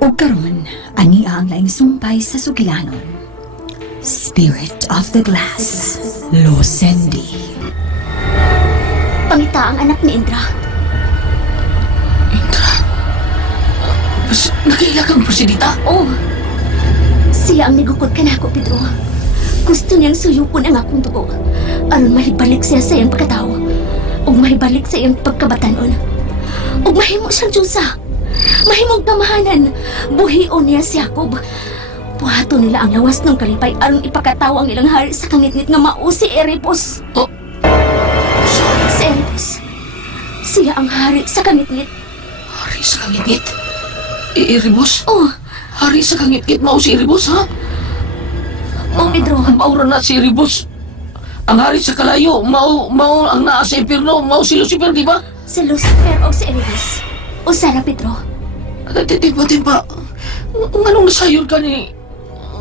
O karon, ania ang laing sumpay sa sugilanon. Spirit of the Glass, Losendi. Pangita ang anak ni Indra. Indra? Nakailag ang presidita? Oh, siya ang nigukod ka na ako, Pedro. Gusto niyang suyupon ang akong dugo. Aron mahibalik siya sa iyang pagkatao. O mahibalik sa iyang pagkabatanon. O mahimo siyang Diyosa. Mahimong pamahanan. Buhion niya si Jacob. Buhato nila ang lawas ng kalipay aron ipakataw ang ilang hari sa kangitngit nga mao si Erebus. Oh, Si Erebus. Siya ang hari sa kangitngit. hari sa kangitngit? Erebus? Oh, Hari sa kangitngit mao si Erebus, ha? oh Pedro. Ang maura na si Erebus. Ang hari sa kalayo, mao ang naa sa impyerno, mao si Lucifer, di ba? Si Lucifer o si Erebus. O Sara, Pedro. Timpa. Anong nasayod ka ni...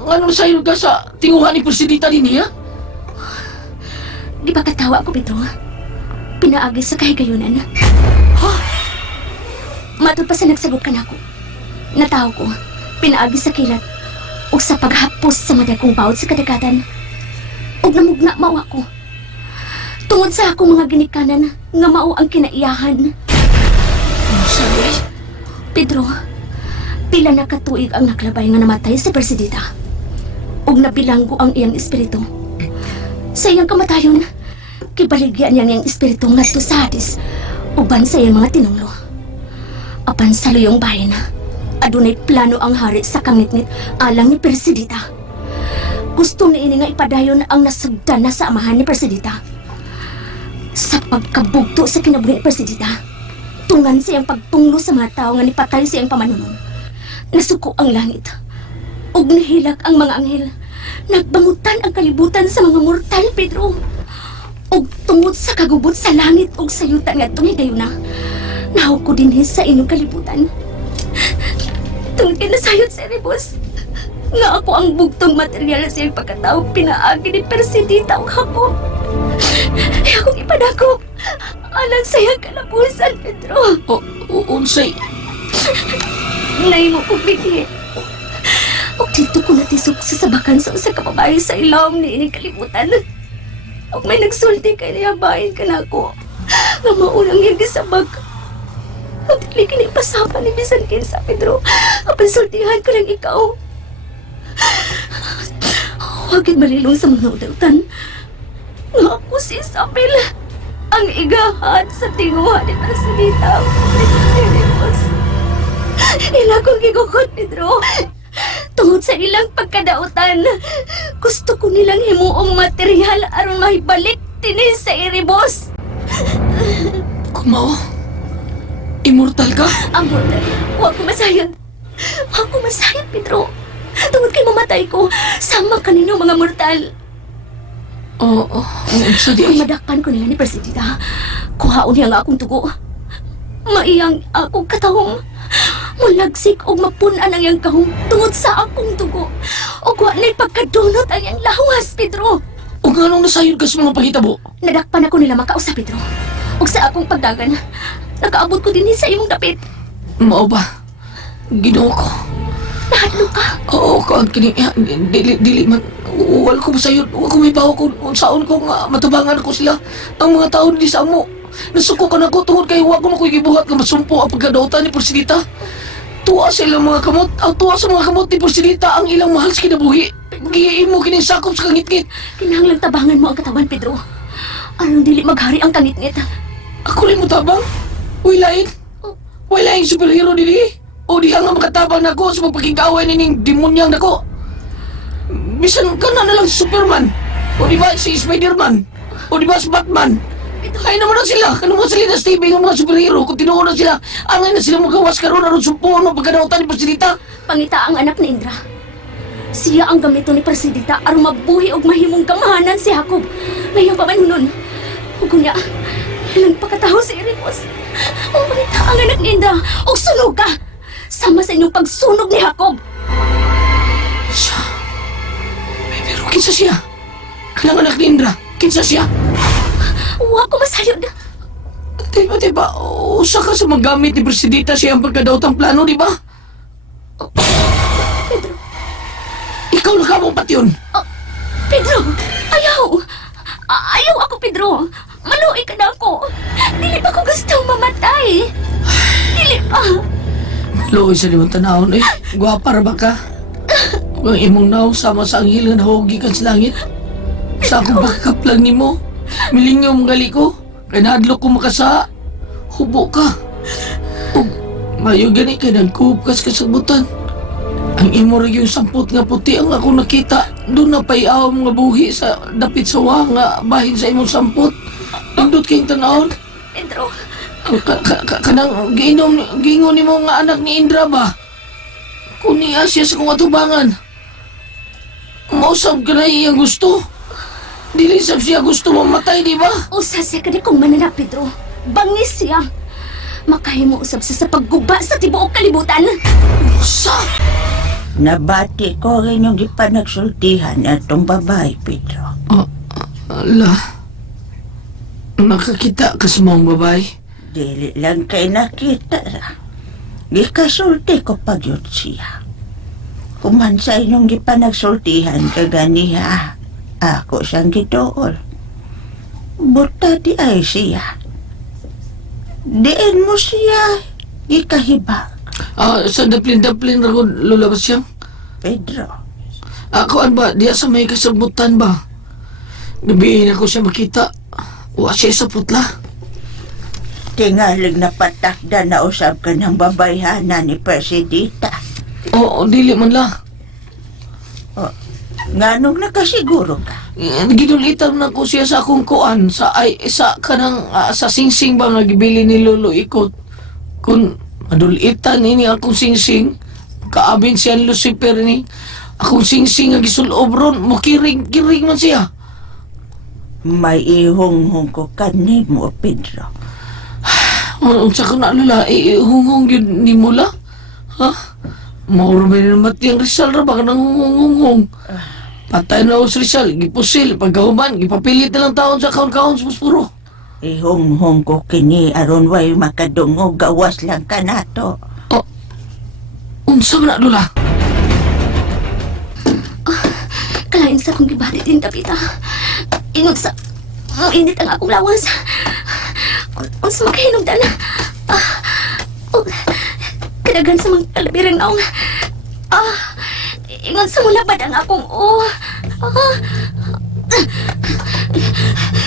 Anong nasayod ka sa tinguhan ni Presidita din niya? Di ba katawa ko, Pedro? Pinaagi sa kahigayunan. Ha? Matod pa sa nagsagop ka na ako. Nataw ko, pinaagi sa kilat o sa paghapos sa madagong bawod sa kadagatan. O namugna mao ako. Tungod sa akong mga ginikanan nga mao ang kinaiyahan. Ano sabi? Pedro, pila na katuig ang naklabay nga namatay si Presidita. Og nabilanggo ang iyang espiritu. Sa iyang kamatayon, kibaligyan niya niyang espiritu ngadto sa Hades uban sa iyang mga tinunglo. Apan sa luyong bahin, adunay plano ang hari sa kangitngit alang ni Presidita. Gusto ni ini nga ipadayon ang nasugdan na sa amahan ni Presidita. Sa pagkabugto sa kinabuhi ni Presidita, tungan siyang pagtunglo sa mga tao nga nipatay siyang pamanunon. Nasuko ang langit. Ug nihilak ang mga anghel. Nagbangutan ang kalibutan sa mga mortal, Pedro. Ug tungod sa kagubot sa langit ug sa yuta nga tunigayuna, nahaw ko din sa inyong kalibutan. Tungod kay nasayod sa Erebus, nga ako ang bugtong material sa iyong pagkatao pinaagi ni Presidita ug Jacob. Ay akong ipadakop alang sa iyang kalabusan, Pedro. Unsay? Nay mo kong bigyan. O dito ko natisok sa sabakan sa usa ka babae sa ilawom ni ining kalibutan. O may nagsulti kay nayabahin ka na ako. Nga maunang yung gisabag. O dili ka pasapan ni bisan kinsa, Pedro. Apan sultihan ko lang ikaw. Huwag malilong sa mga udautan. Nga ako si Isabel. Ang igahan sa tinguhan ni Presidita. Ila kong gigukot, Pedro. Tungod sa ilang pagkadautan, gusto ko nilang himuong material aron mahibalik tinis sa Erebus. Kumao? Immortal ka? Ang mortal, huwag ko masayod. Huwag ko masayod, Pedro. Tungod kay mamatay ko, sama kanino mga mortal. Oo, sa di Kung ay... madakpan ko nila ni Presidita, kuhaon niya nga akong tugo. Maiyang akong katawong. Mulagsik o mapunan ang iyang kahong tungod sa akong dugo. O kuha na'y pagkadunot ang iyang lawas, Pedro. O anong nasayod ka sa mga pahitabo? Nadakpan ako nila makausap, Pedro. O sa akong pagdagan, nakaabot ko din sa imong dapit. Mao ba? Ginoo ko. Nahadlo ka. Oo, kung kini... Dili man... Wala ko masayod. Wala ko may bawa ko. Saon ko nga matabangan ko sila. Ang mga tao nila sa amo. Nasuko ka na ko tungod kay wag ko na ko gibuhat nga masumpo ang pagkadautan ni Presidita. Tuwa sa ilang mga kamot. Ang tuwa sa mga kamot ni Presidita ang ilang mahal sa kinabuhi. Giyain mo kining sakop sa kangitngit. Kinahanglang tabangan mo ang katawan, Pedro. Anong dili maghari ang kangitngit? Ako rin mo tabang. Uy lain. Uy lain superhero dili. O di nga makatabang na ko sa magpakingkaway nining demonyang nako. Bisan ka na lang si Superman. O di ba si Spiderman. O di ba si Batman. Ay naman na sila. Kanong mga salita sa TV ng mga superhero. Kung tinuon na sila, angay na sila magawas karoon aron sumpuon ng pagkadautan ni Presidita. Pangita ang anak ni Indra. Siya ang gamito ni Presidita aron mabuhi og mahimong kamahanan si Jacob. Ngayong pamanunon. Ug kunya, ilang pagkataho si Erebus. Ang pangita ang anak ni Indra. Og sunog ka. Sama sa inyong pagsunog ni Jacob. Siya. Pero kinsa siya? Kanang anak ni Indra. Kinsa siya? Wa ko masayod. Diba, usa ka sa magamit ni Presidita siya ang pagkadautang plano, di ba? ikaw na kamong patyon. Pedro! Ayaw! Ayaw ako, Pedro! Maluoy ka na ako! Dili pa ko gustong mamatay! Dili pa! Loy sa limang tanahon eh. Gwapa ra ba ka? Kung imong naong sama sa anghel na nahugi ka sa langit. Sa akong pagkakaplang ni mo. Milingaw mong gali ko. Kaya naadlo ko makasa. Hubo ka. O mayo gani kay nagkuhub ka sa kasabutan. Ang imo rin yung sampot nga puti ang ako nakita. Doon na payaw mga buhi sa dapit sa nga bahin sa imong sampot. Pindot kayong tanahon. Pedro! Kanang gingon ni mo nga anak ni Indra ba? Kung niya siya sa kong atubangan. Mausap ka na iyang gusto. Dili sab siya gusto mamatay, di ba? Usa siya ka di kong mananap, Pedro. Bangis siya. Makahimo usab siya sa pagguba sa tibuok kalibutan. Sa? Nabati ko rin yung ipanagsultihan atong babae, Pedro. Ala. Nakakita ka sa mong babae? Dili lang kay nakita ra. Gikasulti ko pagyod siya. Kuman sa inyong ipanagsultihan kaganiha, ako siyang gidool. Buta di ay siya. Diin mo siya ikahibak, Sa daplin-daplin ra ko lulabas siya. Pedro. Ako ba? Diya sa may kasabutan ba? Gabihin ako siya makita. Wa siya sa putla. Tingalig na patakda na usab ka ng babayhana ni Presidita. Oo, dili man la. Nganong nakasiguro ka? Ginulitan na ko siya sa akong kuan sa kanang sa singsing ba nga gibili ni Lolo Ikot. Kun madulitan ini akong singsing, kaabin siya ang Lucifer ni akong singsing nga gisulob ron, mukiring man siya. May ihong-hong ko kanimo, Pedro. Unsa ko na lula, hungong yun ni mula? Ha? Mauro ba rin mati ang Rizal ra ba ka nang hungong? Patay na ako sa Rizal, gipusil, pagkahuman, gipapilit na lang taon sa kaon-kaon sa puspuro. Ihong-hong ko kini aron way makadungog gawas lang ka nato. Unsa man na lula? Kalain sa akong gibati din, Tapita. Ingon sa... Init ang akong lawas. Unsa makahinungdan. Kadagan sa mga kalabirang naong. Ingon sa mulabad ang akong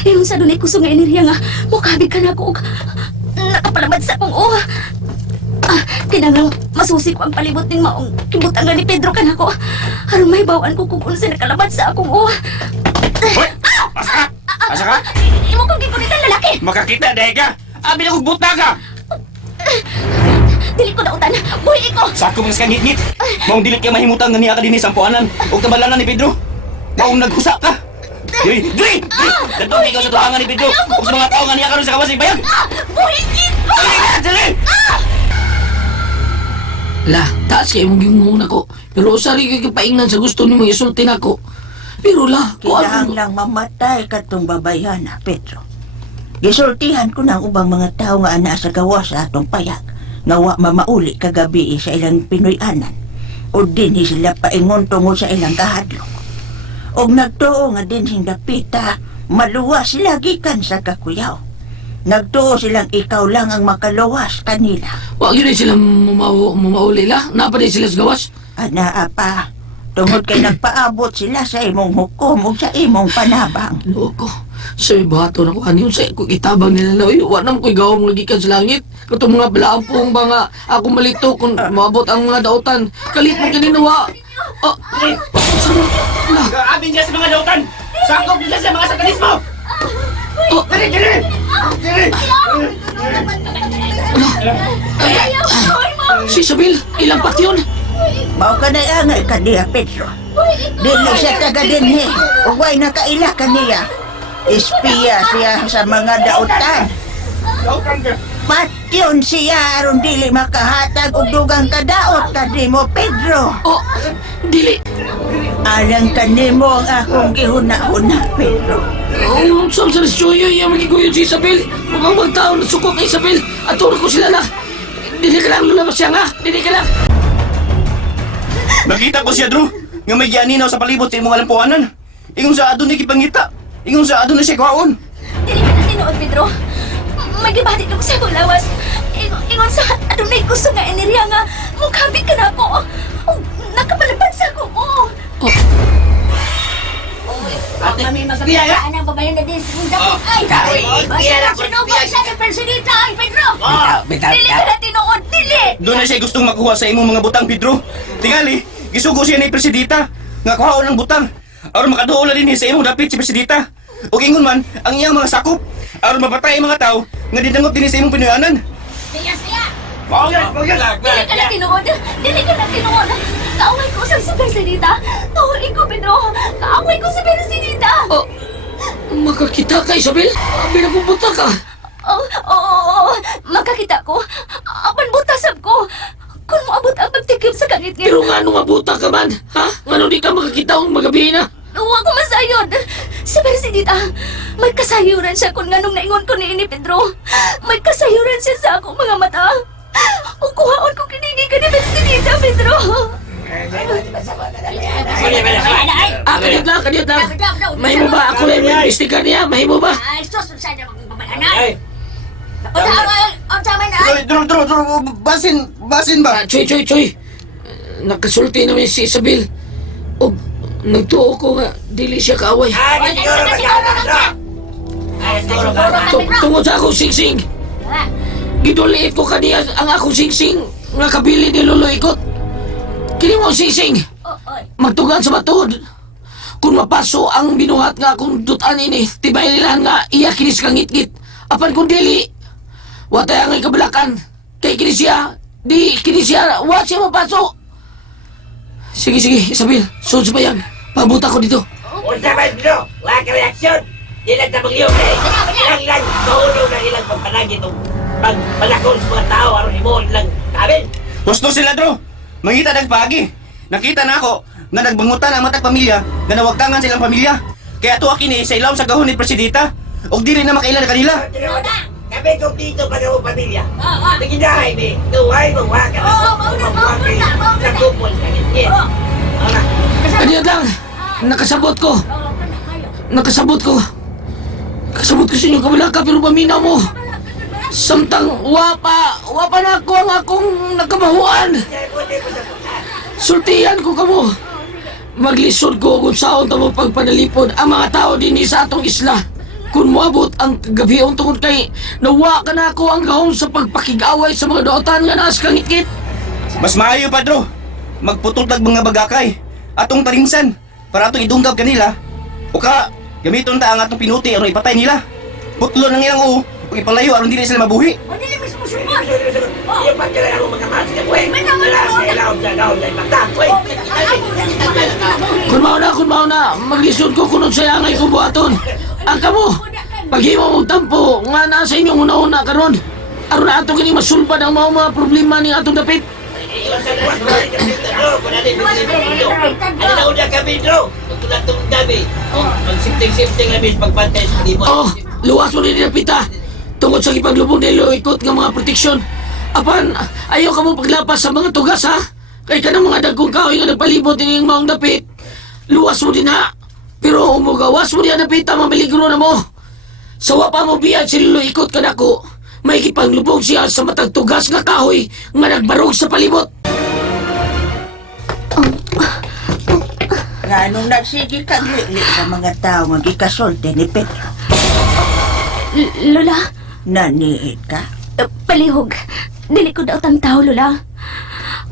ingon sa dunay kusog nga enerhiya nga mukhabig ka na ako. Nakapalabad sa akong kinanglang masusi ko ang palibot ning maong kibutangan ni Pedro kanako. Aron may bawaan ko kung unsa nakalabad sa akong Hoy! Asa ka? Asa ka? Imo kong gikunitan lalaki. Makakita dahil ka! Abi na kong buta ka! Dili ko nautan. Buhi ko. Sa ako mga ngit-ngit! Maong dilit ka mahimutang nga niya ka din sa ampuanan o tabalanan ni Pedro! Maong naghusa ka! Dili! Dili! Dadong ikaw sa tuhangan ni Pedro o sa mga tao nga niya karon sa kawas ng bayan! Buhi ko. Dili ka! Dili! La, taas kayo mong gingong ako. Pero usari kayo paingnan sa gusto ni mga isultin ako. Pero la, Kailangan lang mamatay katong babayhana, Pedro. Gisultihan ko ng ubang mga tao nga ana sa gawas sa atong payak nga wa mamauli kagabi sa ilang Pinoy-anan o dinhi sila paingon tungod sa ilang kahadlok. Og nagtuo nga dinhi dapita maluwas sila gikan sa kakuyaw. Nagtuo silang ikaw lang ang makaluwas kanila. Wag yun sila mamauli la. Napa din sila sa gawas. Ana apa, tungod kay nagpaabot sila sa imong hukom ug sa imong panabang. Loko. Sa'yo bato na ko. Ano yun sa'yo kung itabang nila na. Uy, wanam ko'y gawang mga gikan sa langit. Katong mga balampong ba nga ako malito kung mabot ang mga dautan. Kalit mo kanina wa. Abin niya sa mga lautan! Sakop niya sa mga satanismo! Dili! Dili! Dili! Si Isabel, ilang pati yun? Mao ka na angay kaniya, Pedro. Dili siya taga dinhi. Ug way nakaila kaniya. Espiya siya sa mga dautan. Lautan ka! Patyon siya aron dili makahatag og dugang kadaot kanimo, Pedro. Dili. Alang kanimo ang akong gihuna-huna, Pedro. Saan sa Lisyoyo, yung magiguyod si Isabel. Mukhang magtao na sukok kay Isabel. At turo ko sila na. Dili ka lang lumabas siya nga. Dili ka lang. Nakita ko siya, Drew! nga may gianinaw sa palibot sa imong alampuanan. Ingon sa adun ni kipangita. Ingon sa adun ni siya kaon. Dili ka na tinuod, Pedro. May gibati ko sa akong lawas. Ingon sa adunay gusto nga enerhiya nga mukhabit ka na ako. O, nakapalapad sa ako mo. Mami, magkabilaan ang babayan na din sa mundapit. Ay, basta sinubay siya ni Presidenta. Ay, Pedro. Dili ka na tinuod, dili. Doon na siya gustong makuha sa imong mga butang, Pedro. Tingali, gisugo siya ni Presidita nga kuhaon ng butang. Aron makaduol na din sa imong dapit si Presidita. Ug ingon man ang iyang mga sakop aron mapatay ang mga tao nga didangot din sa imong pinuyanan. Siya. Maugan! Dili ka na tinuod. Dili ka na tinuod. Kaaway ko sa Presidenta. Tuhuin ko, Pedro. Kaaway ko sa Presidenta. Makakita ka, Isabel? Pinapupunta ka. Oo. Makakita ko. Apan butasab ko. Kung maabot ang pagtikip sa kangit-ngit. Pero nga nung mabuta ka man, ha? Nga di ka makakita ang magabi na. Huwag ko masayod. Si Presidenta, may kasayuran siya kung nganong naingon ko ni Pedro. May kasayuran siya sa akong mga mata. O kuhaon ko kinigi ka ni Presidenta, Pedro. Kaniyot lang. Mahimo ba ako lang yung istikan niya? Mahimo ba? Ay, sus, saan na magbabalanay? Ay. Dro, basin ba? Choy. Nakasulti naman si Isabel. O, nagtuo ko nga, dili siya kaaway. Tungod sa akong singsing. Giduliit ko kaniya ang akong singsing nga kabili ni Lolo Ikot. Kini mo singsing. Magtugan sa matod. Kung mapaso ang binuhat nga akong dutan ini, tibay nila nga iya kinis kang ngit-ngit. Apan kung dili, watay ang ikabalakan. Kay kinisya, di kinisya, wat siya mapaso. Sige, Isabel, sunod sa bayang. Pabuta ko dito. Unsa man bro, wala ka reaksyon. Ilan na mag-iom eh. Ilang kauno na ilang pagpanagi itong pagpalakon sa mga tao aron imo ilang kabin. Gusto sila, Dro. Mangita nagpagi. Nakita na ako na nagbangutan ang matag pamilya na nawagtangan silang pamilya. Kaya tuwa kini sa ilaw sa gahon ni Presidita. Og dili na makailan kanila. Kami kong dito pa ng pamilya. Naginahay mi. Tuway mo waka na. Nakupol ka ngit. Kaniyot lang, nakasabot ko sa inyong kabalaka pero paminaw mo. Samtang wapa na ako ang akong nakabahuan. Sultihan ko kamo. Maglisod ko kung saan tamo pagpanalipod ang mga tao din sa atong isla. Kung moabot ang kagabiong tungod kay nawa ka na ako ang gahong sa pagpakigaway sa mga daotan nga naas kangit-ngit. Mas maayo, Padro. Magputol tag mga bagakay. Atong taringsan. Para atong idunggab kanila. O ka, gamiton ta ang atong pinuti aron ipatay nila. Putlo ng ilang uo. Pag ipalayo aron dili sila mabuhi. Dili mo sumusunod. Iyo pagkala ako mga masik. Wait, wala sa ilaw sa magdang. Wait. Kung mao na, maglisod ko kunod sa yangay kong buhaton. Ang kamo, paghimo mong tampo nga nasa inyong una-una karon. Aron na ato kini masulpad ang mga problema ni atong dapit. Iyo sa luwas mo rin kami bro. Panali mo si Pedro. Ano na una kami bro? Tungkol atong gabi. Mag-simting-simting labis pagbantay sa limon. Luwas mo rin napita. Tungod sa ipaglubog nilo ikot ng mga proteksyon. Apan, ayaw ka mo paglapas sa mga tugas ha? Kay ka ng mga dagkong kahoy nga nagpalibot din yung maong dapit. Luwas mo din ha. Pero umugawas mo din napita mamaligro na mo. Sawa pa mo biyan si Lilo ikot ka na ko. May kipanglubog siya sa matag tugas nga kahoy nga nagbarog sa palibot. Nga nung nagsige kang lilit sa mga tao nga gikasulti ni Pedro. Lola, Naniit ka? palihog. Dili ko daw tang tao, Lola.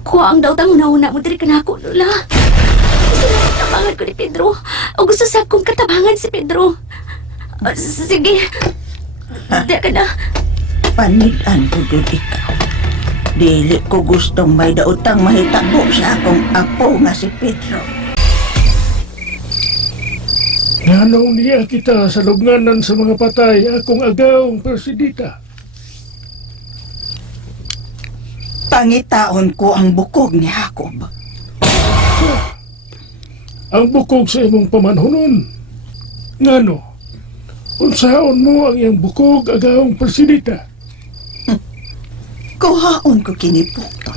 Kuha ang daw tang una-una mo diri ka na ako, Lola. Gusto na katabangan ko ni Pedro. O gusto sa akong katabangan si Pedro. Sige. Di ka na. Panidan ko yun ikaw. Dili ko gustong may daotang mahitabo sa akong apo nga si Pedro. Nanaw niya kita sa lugnanan sa mga patay akong agawang Presidita. Pangitaon ko ang bukog ni Jacob. Ang bukog sa imong pamanhunon. Ngano, unsaon mo ang iyang bukog agawang Presidita? Kuhaon ko kiniputon.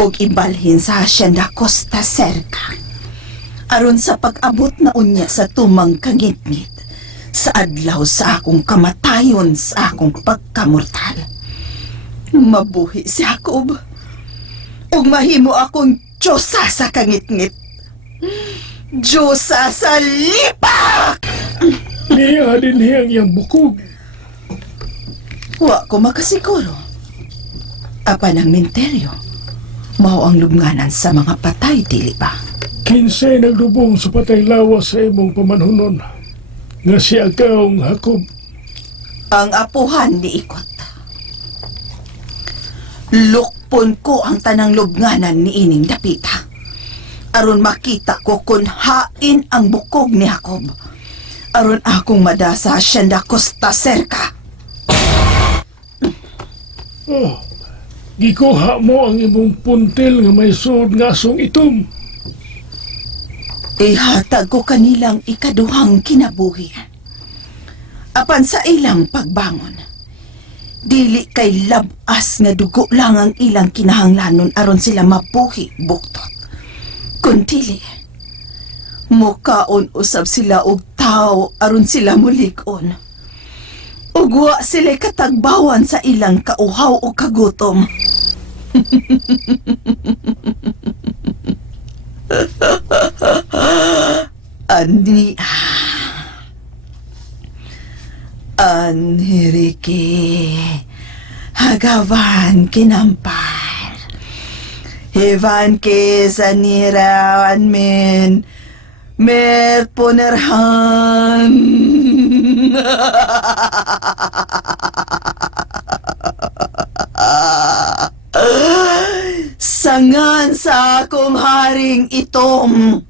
Og ibalhin sa Hacienda Costa Cerca. aron sa pag-abot na unya sa tumang kangit-ngit sa adlaw sa akong kamatayon sa akong pagkamortal. Mabuhi si Jacob ug mahimo akong Diyosa sa kangit-ngit. Diyosa sa lipak! Niya din hiyang iyang bukog. Wa ko makasiguro. Apan ang menteryo, mao ang lubnganan sa mga patay, dili ba? Kinsay naglubong sa patay lawas sa imong pamanhunon. Nga si Agaong Jacob. Ang apuhan ni Ikot. Lukpon ko ang tanang lubnganan ni ining dapita. Aron makita ko kung hain ang bukog ni Jacob. Aron akong madasa siya na Costa Cerca. Oh, gikuha mo ang imong puntil nga may suod nga asong itom. Ihatag ko kanilang ikaduhang kinabuhi. Apan sa ilang pagbangon, dili kay labas nga dugo lang ang ilang kinahanglanon aron sila mabuhi buktot. Kuntili, mukaon usab sila og tao aron sila mulig-on. Ug wa sila katagbawan sa ilang kauhaw o kagutom. Ani Anhiriki Hagavan kinampar Hevan ke sanirawan min Met punerhan Sangan sa akong haring itom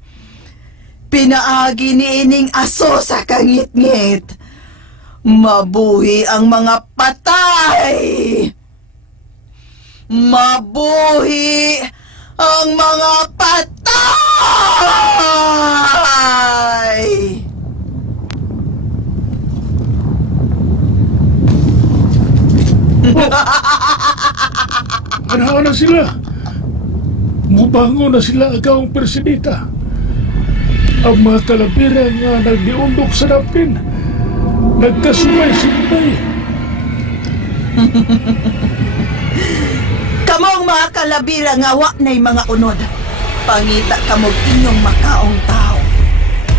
Pinaagi ni ining aso sa kangit-ngit. Mabuhi ang mga patay! Mabuhi ang mga patay! Ano na sila? Mubango na sila Agaong Persidita. Ang mga kalabira nga nagdiundok sa dapin, nagkasumay-sumbay. Kamong mga kalabira nga wa na'y mga unod. Pangita kamog inyong makaong tao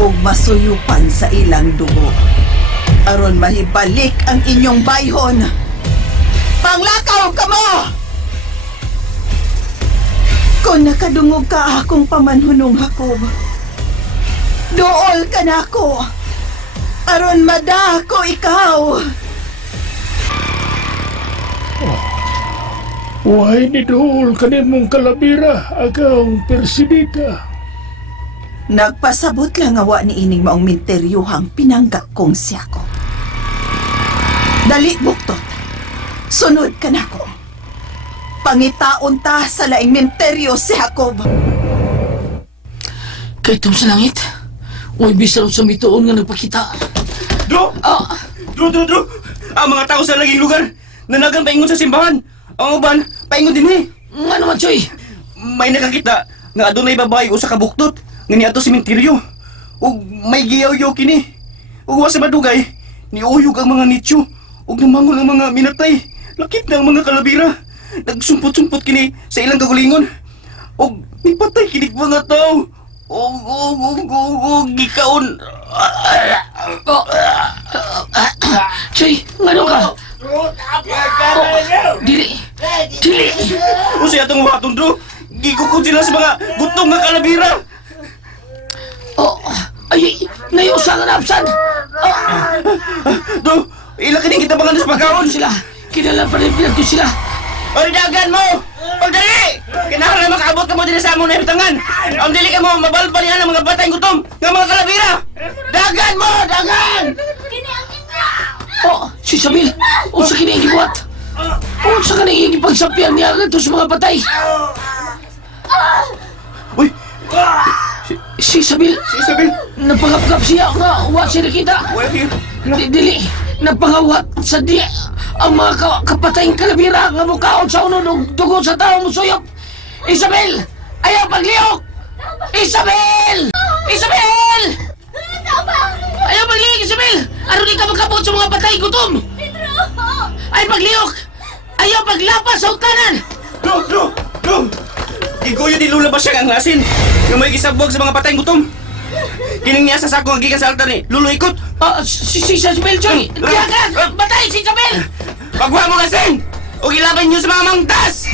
ug masuyupan sa ilang dugo. Aron mahibalik ang inyong bayhon. Panglakaw kamo! Kung nakadungog ka akong pamanhunong Jacob, dool ka na ako. Aron madako ikaw. Why ni dool kanimong kalabira Agaong Persidita? Nagpasabot lang nga wa ni ining maong minteryuhang pinanggap kong siya ko. Dali, buktot. Sunod ka na ko. Pangitaon ta sa laing minteryo si Jacob. Kahit sa langit, huwag bisaro sa mituon nga nagpakita. Dro! Dro! Ang mga tao sa laging lugar, nanagang paingon sa simbahan. Ang uban, paingon din eh. Nga naman, Choy. May nakakita nga adunay babae o sa kabuktot nga niadto sementeryo. Ug may giyaw-yaw kini. Ug wa sa madugay, niuyog ang mga nicho ug namangon ang mga minatay. Lakip na ang mga kalabira. Nagsumpot-sumpot kini sa ilang kagulingon. Ug nipatay kini mga tao. Ug gikaon. Choy, ngano ka? Dili. O siya itong watong do. Gigukod sila sa mga gutong nga kalabira. Ay, nayusa nga napsan. Do, ilang kining kita bangan sa pagkaon. Sila, kinala pa rin pinagto sila. Oy, dagan mo! Pagdali! Kinahanglan na makaabot ka mo din sa amon na hibitangan. Ang dili ka mo, mabalpa niya ng mga batang gutom ng mga kalabira. Dagan mo! Dagan! Si Sabil, unsa kini ang gibuhat? Unsa kani ang gipagsapian niya ngadto sa mga patay? Uy, Si Sabil, Isabel! napangapkap siya nga wa siya nakita. Wala here. Dili, napangawat sa di ang mga kapatayng kalabira nga mukaon sa unod ug dugo sa tao mo suyop. Isabel, ayaw pagliyok! Isabel! Isabel! Tabang! Ayaw magliig, Isabel! Ano di ka magkapot sa mga patay gutom? Pedro! Ay magliok! Ayaw maglapas sa utanan! Dro! Iguyo di lulabas siya ang asin. Nga may gisabog sa mga patayng gutom. Kining niya sa sako ang gikan sa altar ni Lulo ikot. Si Isabel, Joy! Diyagas! Batay si Isabel! Pagwa mo kasing! O ilaban niyo sa mga mangtas!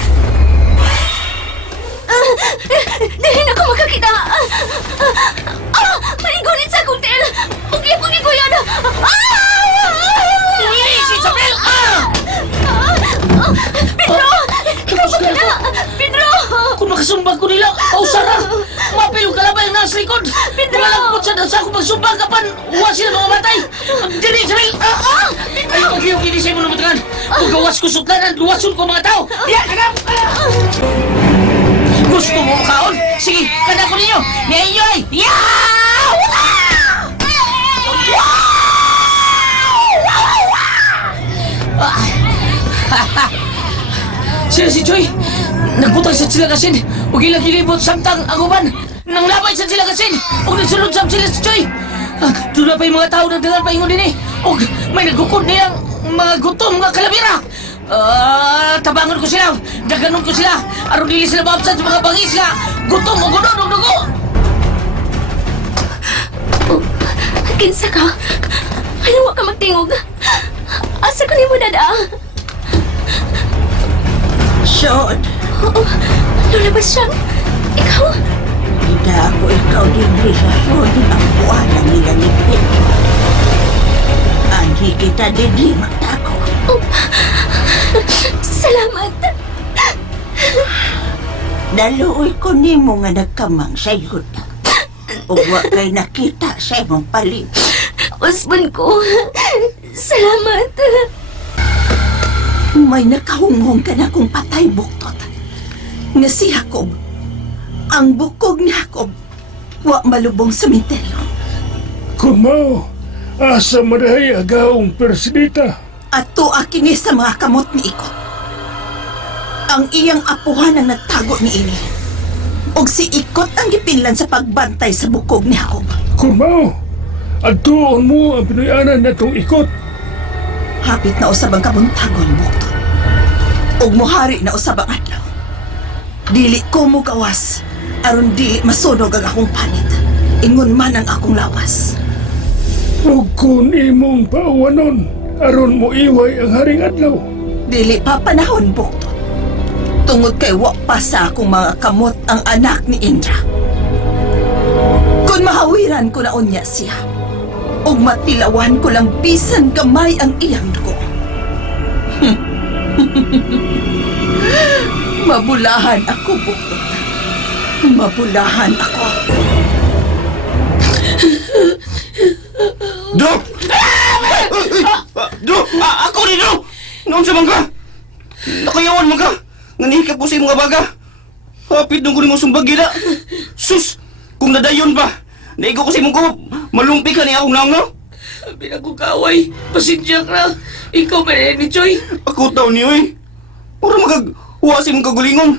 Dili na ko makakita! Manigunit sa kuntil! Ugi ko yan! Uy! Si Isabel! Pedro! Ikaw ba ka na? Pedro! Kung makasumbag ko nila, pausara! Mapilong kalabay ang nasa likod! Pedro! Malagpot sa dasa kung magsumbag ka pan! Uwa sila mga matay! Dili, Isabel! Ayaw mag-iyong kinisay mo na matangan! Kung gawas ko sutlanan, luwason ko mga tao! Yan! Agam! Gusto mo kaon? Sige, kada ko ninyo! Ngayon ay... Sila si Joy! Nagbutang sa silagasin! Huwag ilang ilibot samtang ang uban! Nang labay sa silagasin! Huwag nagsulod sa sila si Joy! Doon na pa yung mga tao na dagal paingon din eh! Huwag may nagkukod nilang mga gutom, mga kalabira! Tabangan ko sila! Daganon ko sila! Aron dili sila maabsan sa mga bangis nga! Gutom o gunod o dugo! Kinsa ka? Ano wa ka magtingog? Asa ka ni mo dada? Sean, Lulabas siya? Ikaw? hindi ako ikaw din sa Sean ang buwanan nila ni Pedro. Anhi kita din magtako. Salamat! Daluoy ko nimo nga nagkamang sa yuta. O wa kay nakita sa imong palim. Usbon ko! Salamat! May nakahunghong ka na kung patay buktot. Nga si Jacob, ang bukog ni Jacob, wa malubong sa sementeryo. Kung mao, asa madahay agaong persidita. At tuwa kini sa mga kamot ni Ikot. Ang iyang apuhan ang nagtago ni ini. Og si Ikot ang gipinlan sa pagbantay sa bukog ni Jacob. Kung mao, adtuon mo ang pinuyanan na itong ikot. Hapit na usab ang kabuntagon buktot. Og mohari na usab ang adlaw. Dili ko mo gawas, aron dili masunog ang akong panit. Ingon man ang akong lawas. Ug kung imong pauwanon, aron mo iway ang haring adlaw. Dili pa panahon buktot. Tungod kay wa pa sa akong mga kamot ang anak ni Indra. Kung mahawiran ko na unya siya, ug matilawan ko lang bisan gamay ang iyang dugo. Mabulahan ako, buktot. Mabulahan ako. Dro! Dro! Ako ni Dro! Noon sa mangga! Nakayawan mangga! Nanihikap ko sa imong baga! Hapit nung kunin mo sumbag gila! Sus! Kung nadayon pa! Naigo ko sa imong ko! Malumpi ka ni akong naong no? Pinagkukaway! Pasensya ka na! Ikaw ba na ni Joy? Ako tao niyo eh! Para magagwa sa imong kagulingon!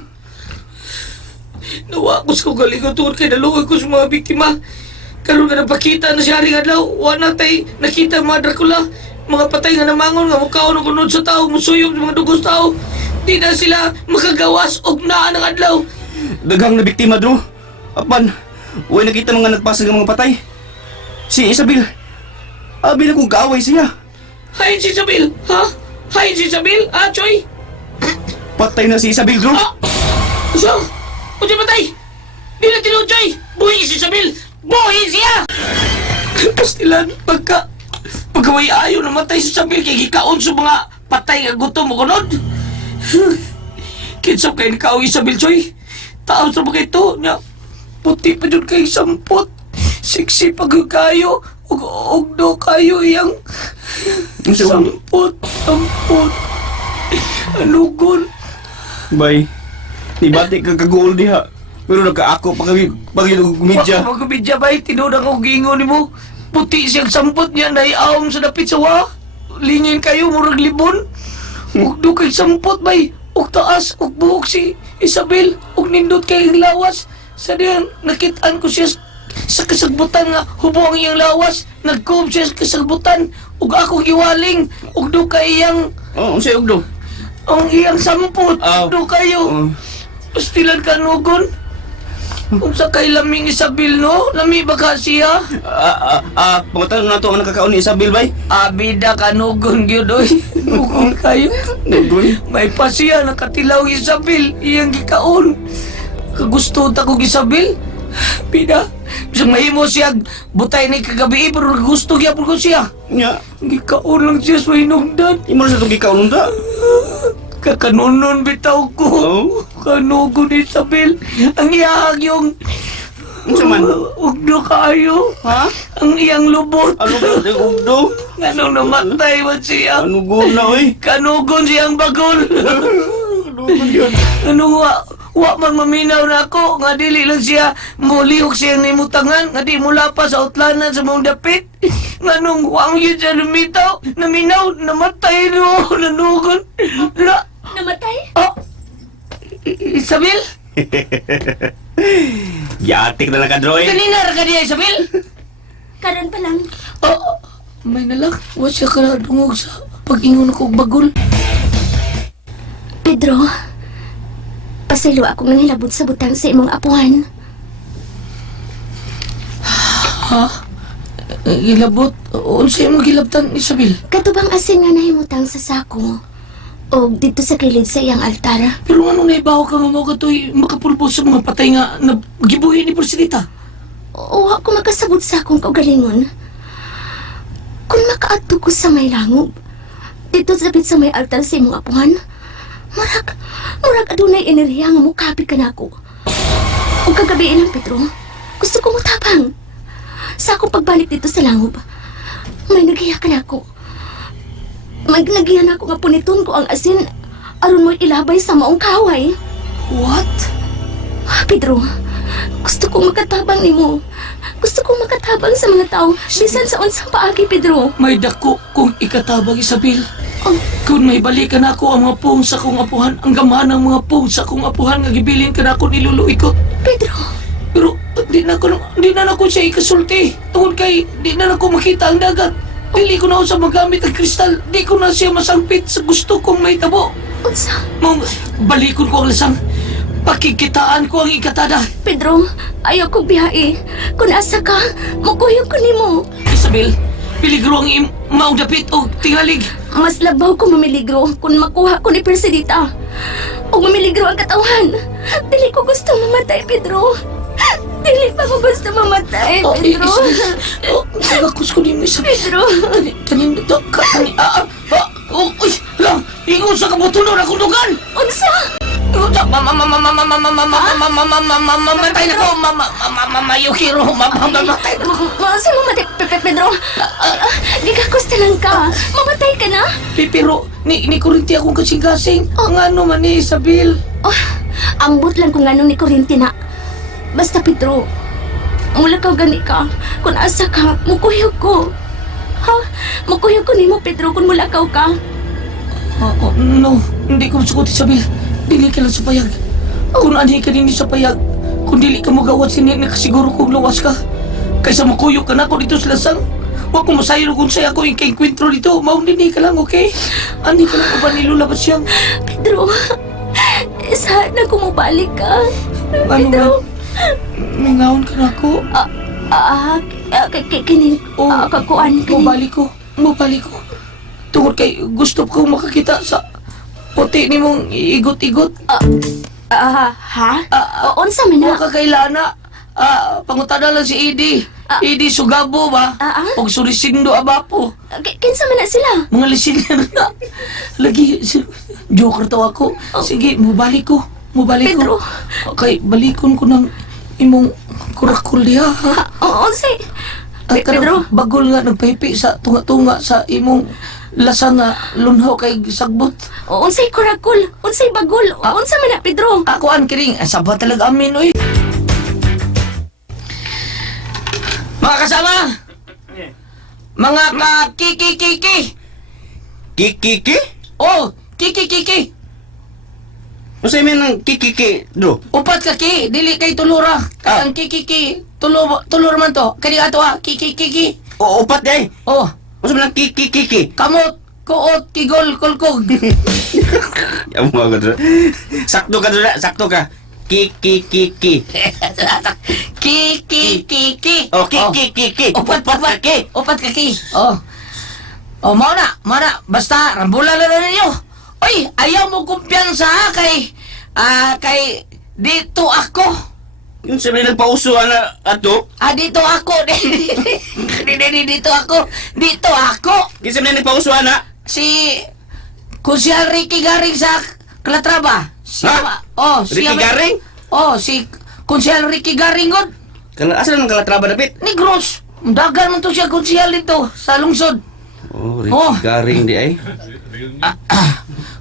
Nawa ko sa kagalingon tungkol kay naluoy ko sa mga biktima. Karoon nga napakita na siya ring adlaw. Wala tay nakita ang mga Dracula. Mga patay nga namangon nga mukhaon ang kunod sa tao. Musuyog sa mga dugos tao. Di na sila makagawas og naa ng adlaw. Daghang na biktima, Dro! Apan, huwag nakita mga nagpasag ng mga patay. Si Isabel, abi na kong kaaway siya. Hain si Isabel! Ha? Hain si Isabel? Ha, Choy? Patay na si Isabel, Dro! Ah! So, o di patay! Di na tinuod, Choy! Buhay si Isabel! Buhay siya! Pastilan, pagkaway ayaw na matay si Isabel kay gikaon sa mga patay nga gutom mo kunod. Kinsap kay nikaw Isabel, Choy. Tao sa mga ito niya. Puti pa dyan kay sampot. Siksi pag kayo. Ugdo kayo iyang sampot. Anugon. Bay, nibati ka kagool diha. Pero nagkaako pag gumidya. Wag kumidya ba? Tinudang ko gingon ni mo. Puti siyang sampot niya na iaom sa dapit sa wa. Lingin kayo, murag libon. Ugdo kay sampot bay. Ug taas, ug buhok si Isabel. Ug nindot kay lawas. Sa diyan, nakitaan ko siya sa kasagbutan nga hubo ang iyang lawas. Nagkuob siya sa kasagbutan ug ako giwaling ug do ka iyang Oh, unsay ugdo? ang iyang samput. Aw. Do kayo. Pastilan kanugon. Unsa kay laming Isabel no? Lami ba ka siya? Pangutan na to ang nakakaon ni Isabel bay. Abida kanugon gyud oy. Nugon kayo. Nugon. May pasiya nakatilaw Isabel iyang gikaon. Kagusto ta kog Isabel. Pida, bisang mahimo siya butay ni kagabi pero gusto gyapon ko siya. Nya, Gikaon lang siya sa hinungdan. imo sa tong gikaon ta. Kakanunon bitaw ko. Oh. Kanugon Isabel. Ang iyang yung Unsa man? ugdo kayo. Ha? Ang iyang lubot. Ano ba tay ugdo? Anong namatay man siya? Ano go na oy? Kanugon siyang bagol. Nugon yun. Anong wa man maminaw na ako nga dili lang siya mulihok siyang nimutangan nga di mula pa sa utlanan sa mong dapit. Nganong wang yun siya lumitaw, naminaw, namatay no, nanugon. Namatay? Oh, Isabel? Yatik na lang ka, Droy. Kanina ra ka diya, Isabel? Karon pa lang. Oh, may nalang, wa siya ka dungog sa pag-ingon ko bagol. Pedro, pasaylo ako nang hilabot sa butang sa imong apuhan. Gilabot, unsa mo gilabtan, Isabel? Katubang asin nga nahimutang sa sako. O dito sa kilid sa iyang altar. Pero ano naibaw ka nga mo katoy makapulbo sa mga patay nga nagibuhi ni Presidita? O ako makasabot sa akong kaugalingon. Kung makaadto ko sa may langob, dito sabit sa may altar sa imong apuhan, murag adunay enerhiya nga mukapit ka nako. O kagabi lang, Pedro, gusto ko mutapang. Sa akong pagbalik dito sa langob, may nagiya ka nako. May nagiyan ako nga puniton ko ang asin aron mo ilabay sa maong kaway. What? Pedro, gusto kong makatabang nimo. Gusto kong makatabang sa mga tao bisan sa unsang paagi, Pedro. May dako kung ikatabang, Isabel. Oh, Kung may balikan ako ang mga pung sa kong apuhan, ang gamahan ng mga pung sa kong apuhan nga gibilin ka na ako niluluwi ko. Pedro, Pero di na ako siya ikasulti. Tungod kay di na ako makita ang dagat. Dili ko na sa magamit ang kristal. Di ko na siya masangpit sa gusto kong may tabo. unsa? Mong balikon ko ang lasang. Pakikitaan ko ang ikatada. Pedro, ayaw kong biyahe. Kung asa ka, makuyog ko nimo. Isabel, piligro ang maong dapit o tingalig. Mas labaw ko mamiligro kung makuha ko ni Persidita. O mamiligro ang katawhan. Dili ko gusto mamatay, Pedro. Dili pa ko gusto mamatay, Pedro. Nagakus ko din mo, Isabel. Pedro. Kanin dito, uy, lang, ingon sa kabutunon ako dugan. Unsa? Mamatay na ko, Mayuhiro, mamatay na ko. Unsa mamatay, Pedro? Di ka gusto lang ka. Mamatay ka na? Pero, ni Corinti akong kasing-kasing. Ang ano man ni Isabel. Oh, ambot lang kung anong ni Corintina. Basta, Pedro, mula ka gani ka. Kung asa ka, mukuyog ko. Ha? Mukuyog ko ni mo, Pedro, kung mula ka. No, hindi ko masukot, Isabel. Dili ka lang sa payag. Kung ani ka din sa payag, kung dili ka magawat sini, nakasiguro kong lawas ka. Kaysa makuyog ka na ako dito sa lasang. Huwag ko masayro kung sa'yo ako yung kay-kwentro dito. Maundini ka lang, okay? Ani ka lang ko ba nilulabas siyang? Pedro, sana kumabalik ka. Ano Pedro, Mingawon ka na ako. kinin, kakuan, Mabalik ko. Tungod kay gusto ko makakita sa puti ni mong igot-igot. ha? Unsa man na? Huwag ka kay Lana. Pangutada lang si Edie. Edie Sugabo ba? Og Surisindo Abapo. Kinsa man na sila? Mga lisin na. Lagi, joker to ako. Sige, mubalik ko. Pedro. Kay balikon ko ng imong kurakul diha. Unsay? Pedro? Bagol nga nagpahipi sa tunga-tunga sa imong lasang nga lunhaw kay sagbot. Unsay kurakul? Unsay bagol? Unsa man na, Pedro? Ako an kiring, sabat talaga amin, oy. Mga kasama! Mga ka-kiki-kiki! Kiki? Oh, kiki-kiki! Unsay man ang kikiki, Dro? Upat ka ki, dili kay tulura. Katang kikiki, tulur man to. Kani ato kikiki. O upat day. Oh, Unsay man ang kikiki? kamot, kuot, kigol, kulkog. Ang mga Dro. Sakto ka, Dro. Sakto ka. Kikiki. Kiki. Oh, kikiki. Upat ka, ki. Upat ka ki. Oh. Oh, mao na. Basta, rambula na ninyo. Oy, ayaw mo kumpiyansa ha, kay dito ako. Yung sabi nagpauso na ato. Dito ako. Dito ako. Yung sabi nagpauso na. Si Kusyal Ricky Garing sa Calatrava. Ricky Garing? Si Kusyal Ricky Garing god. Asa naman Calatrava dapit? Negros. Dagan man to siya Kusyal dito sa lungsod. Oh, Ricky Oh. Garing di ay.